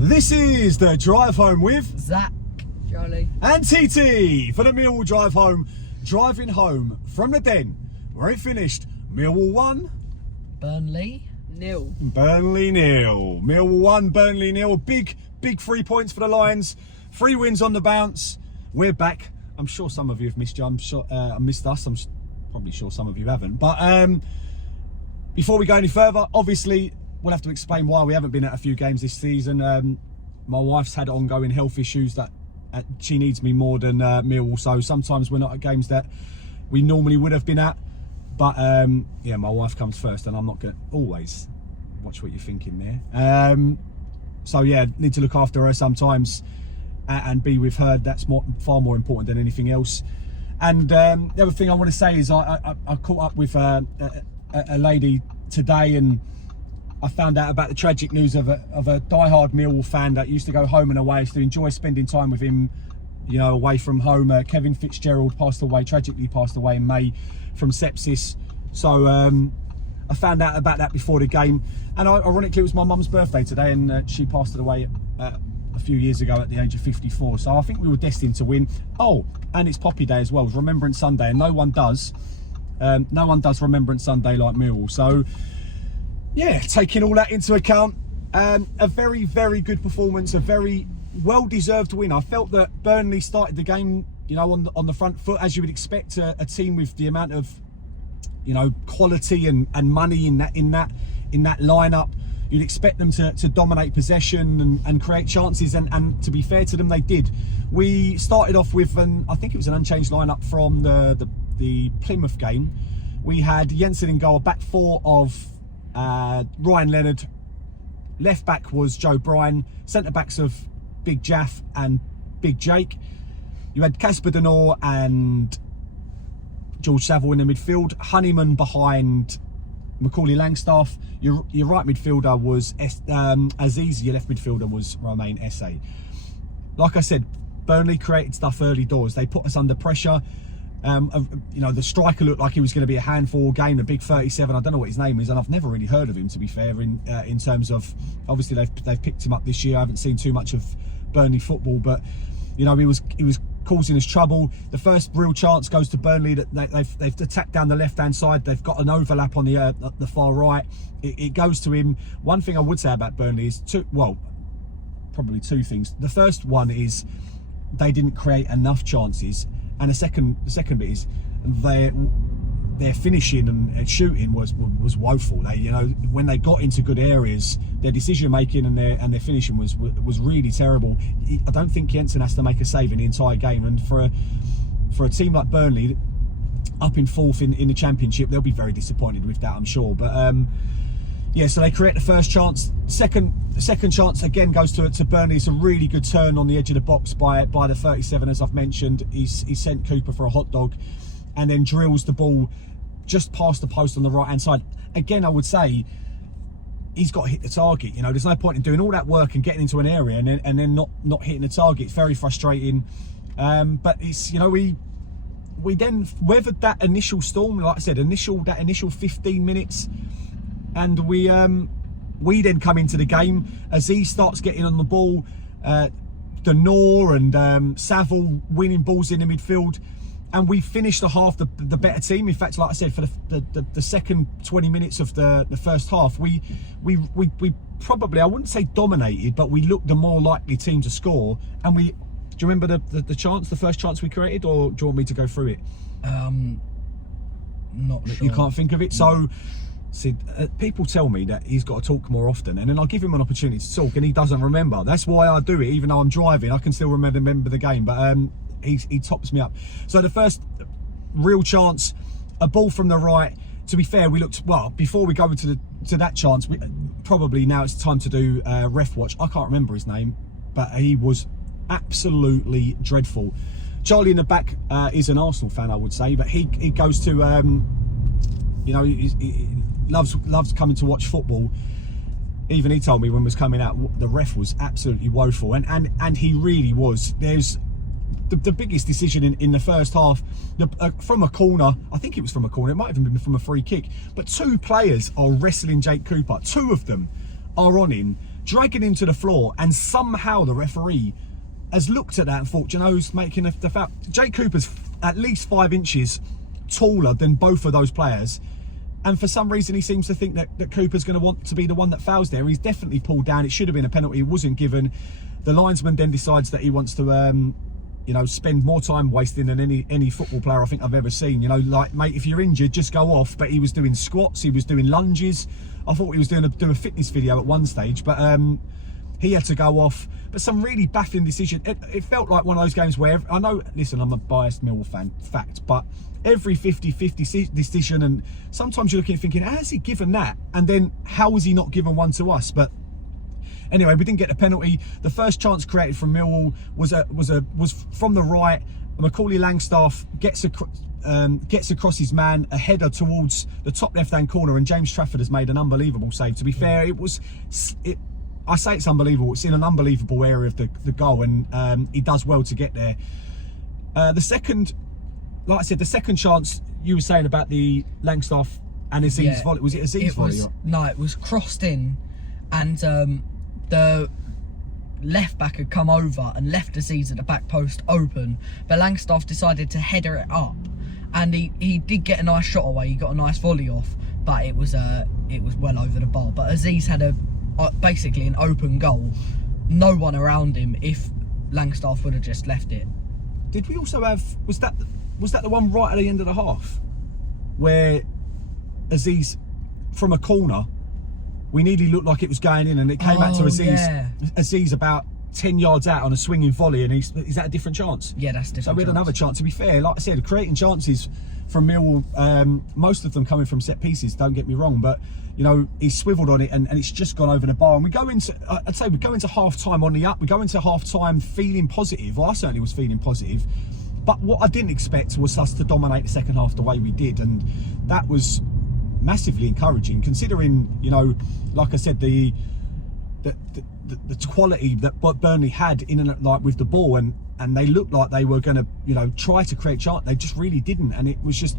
This is the drive home with Zac, Charlie, and TT for the Millwall drive home. Driving home from the Den, where it finished Millwall 1, Burnley 0. Burnley 0. Millwall 1, Burnley 0. Big 3 points for the Lions. 3 wins on the bounce. We're back. I'm sure some of you have missed you. I'm sure missed us. I'm probably sure some of you haven't. But before we go any further, obviously we'll have to explain why we haven't been at a few games this season. My wife's had ongoing health issues that she needs me more than Millwall, so sometimes we're not at games that we normally would have been at. But yeah, my wife comes first, and I'm not going to always watch what you're thinking there. So yeah, need to look after her sometimes and be with her. That's far more important than anything else. And the other thing I want to say is I caught up with a lady today, and I found out about the tragic news of a diehard Millwall fan that used to go home and away, used to enjoy spending time with him, you know, away from home. Kevin Fitzgerald tragically passed away in May from sepsis. So I found out about that before the game, and ironically it was my mum's birthday today, and she passed away a few years ago at the age of 54. So I think we were destined to win. Oh, and it's Poppy Day as well, it's Remembrance Sunday, and no one does Remembrance Sunday like Millwall. So yeah, taking all that into account, a very, very good performance, a very well-deserved win. I felt that Burnley started the game, you know, on the front foot, as you would expect a team with the amount of, you know, quality and money in that lineup. You'd expect them to dominate possession and create chances, and to be fair to them, they did. We started off with I think it was an unchanged lineup from the Plymouth game. We had Jensen in goal, a back four of Ryan Leonard, left back was Joe Bryan, centre backs of Big Jaff and Big Jake. You had Casper Denor and George Saville in the midfield, Honeyman behind Macaulay Langstaff. Your right midfielder was Aziz, your left midfielder was Romain Esse. Like I said, Burnley created stuff early doors. They put us under pressure. You know, the striker looked like he was going to be a handful game, the big 37. I don't know what his name is, and I've never really heard of him, to be fair, in terms of, obviously they've picked him up this year. I haven't seen too much of Burnley football, but you know, he was causing us trouble. The first real chance goes to Burnley. That they've attacked down the left hand side. They've got an overlap on the far right. It goes to him. One thing I would say about Burnley is probably two things. The first one is they didn't create enough chances. And the second bit is their finishing and shooting was woeful. They, you know, when they got into good areas, their decision making and their finishing was really terrible. I don't think Jensen has to make a save in the entire game, and for a team like Burnley, up in fourth in the Championship, they'll be very disappointed with that, I'm sure. But yeah, so they create the first chance. The second chance again goes to Burnley. It's a really good turn on the edge of the box by the 37, as I've mentioned. He sent Cooper for a hot dog, and then drills the ball just past the post on the right hand side. Again, I would say he's got to hit the target. You know, there's no point in doing all that work and getting into an area and then not hitting the target. It's very frustrating. But it's, you know, we then weathered that initial storm, like I said, that initial 15 minutes. And we then come into the game. Aziz starts getting on the ball, Denor and Saville winning balls in the midfield, and we finished the half the better team. In fact, like I said, for the second 20 minutes of the first half, we probably, I wouldn't say dominated, but we looked the more likely team to score. And do you remember the first chance we created, or do you want me to go through it? Not sure. You can't think of it, so. See, people tell me that he's got to talk more often, and then I give him an opportunity to talk, and he doesn't remember. That's why I do it. Even though I'm driving, I can still remember the game. But he tops me up. So the first real chance, a ball from the right. To be fair, we looked well before we go to that chance. Probably now it's time to do ref watch. I can't remember his name, but he was absolutely dreadful. Charlie in the back is an Arsenal fan, I would say, but he goes to you know, he loves coming to watch football. Even he told me when it was coming out, the ref was absolutely woeful, and he really was. There's the biggest decision in the first half, from a corner. I think it was from a corner. It might have even been from a free kick. But 2 players are wrestling Jake Cooper. 2 of them are on him, dragging him to the floor, and somehow the referee has looked at that and thought, you know, who's making the foul? Jake Cooper's at least 5 inches taller than both of those players. And for some reason, he seems to think that Cooper's going to want to be the one that fouls there. He's definitely pulled down. It should have been a penalty. It wasn't given. The linesman then decides that he wants to, you know, spend more time wasting than any football player I think I've ever seen. You know, like, mate, if you're injured, just go off. But he was doing squats. He was doing lunges. I thought he was doing a fitness video at one stage. But he had to go off. But some really baffling decision. It felt like one of those games where, I know, listen, I'm a biased Millwall fan, fact, but every 50-50 decision, and sometimes you're looking and thinking, how has he given that? And then how was he not given one to us? But anyway, we didn't get a penalty. The first chance created from Millwall was from the right. Macaulay Langstaff gets across his man, a header towards the top left-hand corner, and James Trafford has made an unbelievable save. To be fair, I say it's unbelievable. It's in an unbelievable area of the goal, and he does well to get there. The second, like I said, the second chance you were saying about the Langstaff and Aziz's volley. Was it Aziz's volley? No, it was crossed in, and the left back had come over and left Aziz at the back post open, but Langstaff decided to header it up, and he did get a nice shot away. He got a nice volley off, but it was well over the bar. But Aziz had basically an open goal, no one around him. If Langstaff would have just left it. Did we also have, was that the one right at the end of the half where Aziz, from a corner, we nearly looked like it was going in, and it came back to Aziz. Yeah. Aziz about 10 yards out on a swinging volley, and is that a different chance? Yeah, that's different. So we had another chance. To be fair, like I said, creating chances from Millwall, most of them coming from set pieces, don't get me wrong, but you know, he's swiveled on it, and it's just gone over the bar. And we go into, I'd say we go into half time on the up. We go into half time feeling positive. Well, I certainly was feeling positive. But what I didn't expect was us to dominate the second half the way we did, and that was massively encouraging, considering, you know, like I said, the quality that Burnley had in and like with the ball, and they looked like they were going to, you know, try to create chance. They just really didn't, and it was just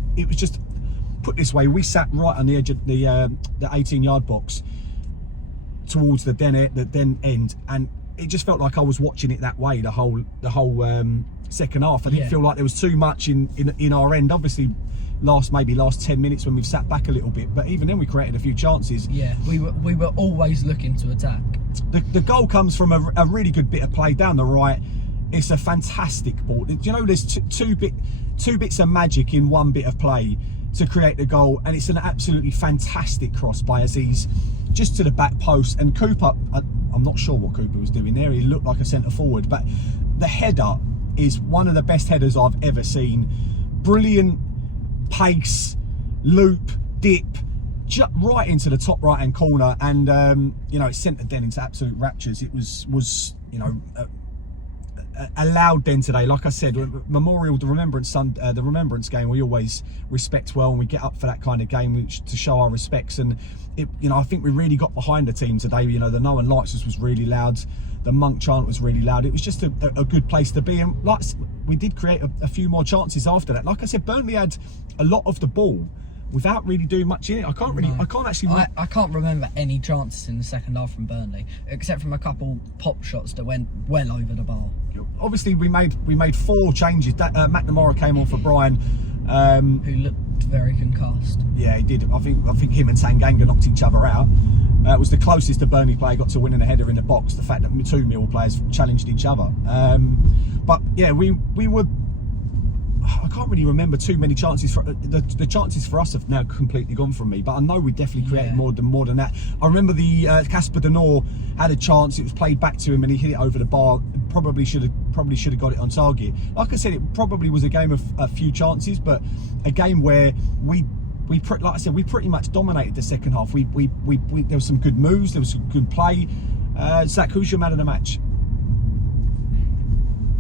put this way, we sat right on the edge of the 18-yard box towards the den end, and it just felt like I was watching it that way the whole second half. I didn't feel like there was too much in our end. Obviously, last 10 minutes when we've sat back a little bit, but even then we created a few chances. Yeah, we were always looking to attack. The goal comes from a really good bit of play down the right. It's a fantastic ball. You know, there's two bits of magic in one bit of play to create the goal, and it's an absolutely fantastic cross by Aziz just to the back post. And Cooper, I'm not sure what Cooper was doing there. He looked like a centre forward, but the header is one of the best headers I've ever seen. Brilliant pace, loop, dip, right into the top right hand corner, and you know, it sent the Den into absolute raptures. It was you know, allowed Den today. Like I said, Memorial, the Remembrance game, we always respect well, and we get up for that kind of game to show our respects. And it, you know, I think we really got behind the team today. You know, the No One Likes Us was really loud. The Monk chant was really loud. It was just a good place to be, and like we did create a few more chances after that. Like I said, Burnley had a lot of the ball without really doing much in it. I can't remember any chances in the second half from Burnley, except from a couple pop shots that went well over the bar. Obviously, we made 4 changes. McNamara came on for Brian, who looked very concussed. Yeah, he did. I think him and Tanganga knocked each other out. It was the closest a Burnley player got to winning a header in the box. The fact that 2 Millwall players challenged each other. But yeah, we were. I can't really remember too many chances. The chances for us have now completely gone from me, but I know we definitely created more than that. I remember the Casper Denor had a chance. It was played back to him, and he hit it over the bar. Probably should have got it on target. Like I said, it probably was a game of a few chances, but a game where we pretty much dominated the second half. There was some good moves. There was some good play. Zac, who's your man of the match?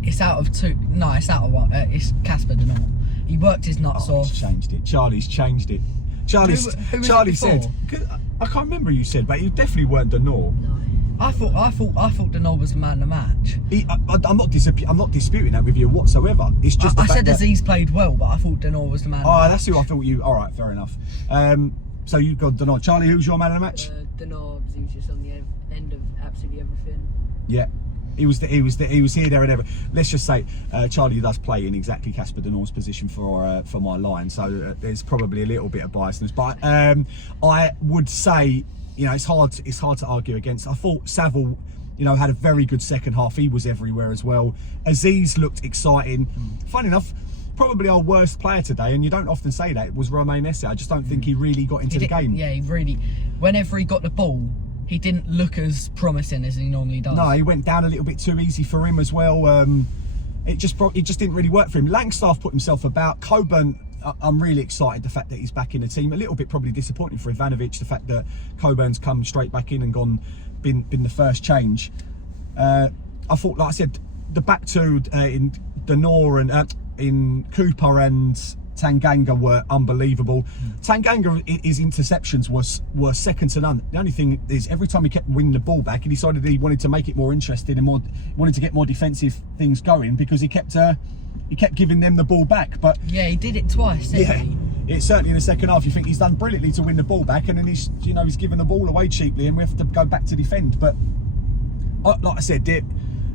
It's out of 2. No, it's out of 1. It's Casper Denor. He worked his nuts off. He's changed it. Charlie's changed it. Charlie said. I can't remember who you said, but you definitely weren't Denor. No. I thought Denor was the man of the match. I'm not disputing that with you whatsoever. It's just I said Aziz played well, but I thought Denor was the man. Oh, that's who I thought you. All right, fair enough. So you've got Denard. Charlie, who's your man of the match? Denard, he was just on the end of absolutely everything. Yeah. He was here, there, and ever. Let's just say Charlie does play in exactly Casper Denard's position for my line, so there's probably a little bit of biasness. But I would say, you know, it's hard to argue against. I thought Saville, you know, had a very good second half. He was everywhere as well. Aziz looked exciting. Funny enough, probably our worst player today, and you don't often say that, it was Romain Esse. I just don't think he really got into the game. Yeah, he really. Whenever he got the ball, he didn't look as promising as he normally does. No, he went down a little bit too easy for him as well. It just didn't really work for him. Langstaff put himself about. Coburn, I'm really excited the fact that he's back in the team. A little bit probably disappointing for Ivanovic, the fact that Coburn's come straight back in and been the first change. I thought, like I said, the back two in Denor and in Cooper and Tanganga were unbelievable. Tanganga, his interceptions were second to none. The only thing is, every time he kept winning the ball back, he decided he wanted to make it more interesting and wanted to get more defensive things going, because he kept giving them the ball back. But yeah, he did it twice, didn't he? It's certainly in the second half. You think he's done brilliantly to win the ball back, and then he's given the ball away cheaply, and we have to go back to defend. But like I said,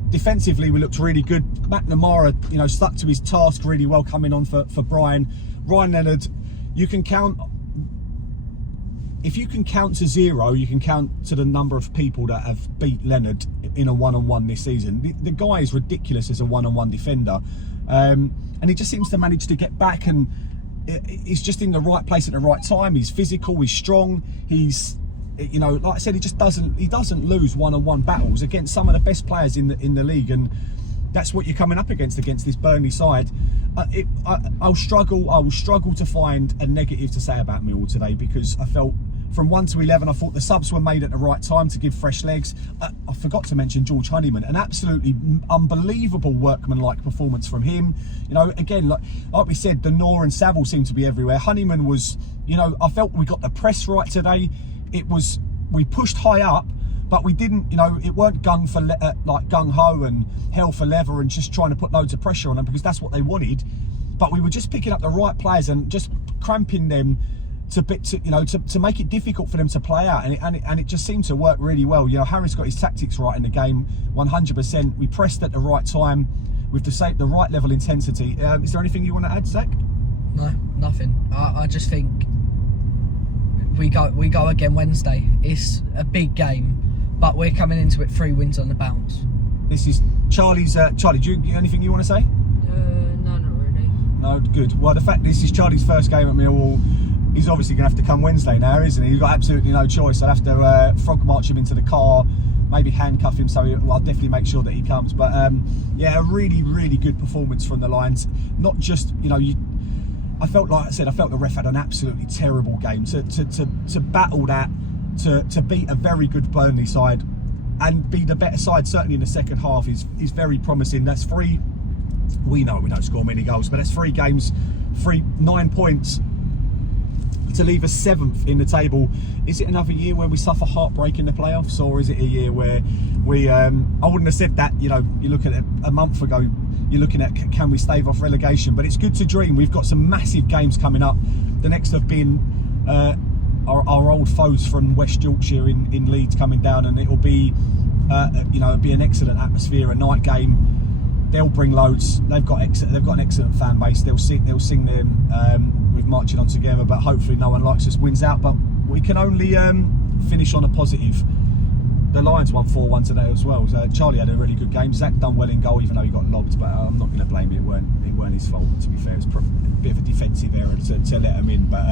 defensively, we looked really good. McNamara, you know, stuck to his task really well, coming on for Brian. Ryan Leonard, you can count. If you can count to 0, you can count to the number of people that have beat Leonard in a one-on-one this season. The guy is ridiculous as a one-on-one defender, and he just seems to manage to get back, and he's just in the right place at the right time. He's physical, he's strong, he's, you know, like I said, he doesn't lose one-on-one battles against some of the best players in the league, and that's what you're coming up against this Burnley side. I will struggle to find a negative to say about Millwall today, because I felt from 1 to 11, I thought the subs were made at the right time to give fresh legs. I forgot to mention George Honeyman, an absolutely unbelievable workman-like performance from him. You know, again, like we said, Denor and Saville seemed to be everywhere. Honeyman was, you know, I felt we got the press right today. We pushed high up, but we didn't, you know, it weren't like gung-ho and hell for leather and just trying to put loads of pressure on them, because that's what they wanted. But we were just picking up the right players and just cramping them to make it difficult for them to play out, and it just seemed to work really well. You know, Harris got his tactics right in the game, 100%. We pressed at the right time with the right level intensity. Is there anything you want to add, Zach? No, nothing. I just think we go again Wednesday. It's a big game, but we're coming into it 3 wins on the bounce. This is Charlie's. Charlie, do you anything you want to say? No, not really. No, good. Well, the fact this is Charlie's first game at Millwall, he's obviously going to have to come Wednesday now, isn't he? He's got absolutely no choice. I'll have to frog march him into the car, maybe handcuff him, so I'll definitely make sure that he comes. But yeah, a really, really good performance from the Lions. Not just, you know, I felt the ref had an absolutely terrible game. To battle that, to beat a very good Burnley side and be the better side, certainly in the second half, is very promising. That's 3. We know we don't score many goals, but that's 3 games, 9 points to leave us 7th in the table. Is it another year where we suffer heartbreak in the playoffs, or is it a year where we I wouldn't have said that, you know, you look at it a month ago, you're looking at can we stave off relegation, but it's good to dream. We've got some massive games coming up, the next have been our old foes from West Yorkshire in Leeds coming down, and it'll be you know, it'll be an excellent atmosphere, a night game. They'll bring loads. They've got an excellent fan base. They'll sing them with Marching On Together, but hopefully no one likes us wins out. But we can only finish on a positive. The Lions won 4-1 today as well. So Charlie had a really good game. Zach done well in goal, even though he got lobbed. But I'm not going to blame him. It weren't his fault. To be fair, it was a bit of a defensive error to let him in. But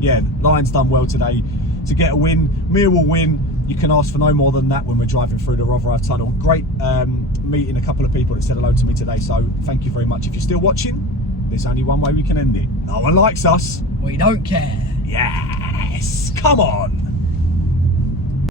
yeah, Lions done well today to get a win. Millwall win. You can ask for no more than that when we're driving through the Rotherhithe Tunnel. Great meeting a couple of people that said hello to me today. So thank you very much. If you're still watching, there's only one way we can end it. No one likes us. We don't care. Yes. Come on.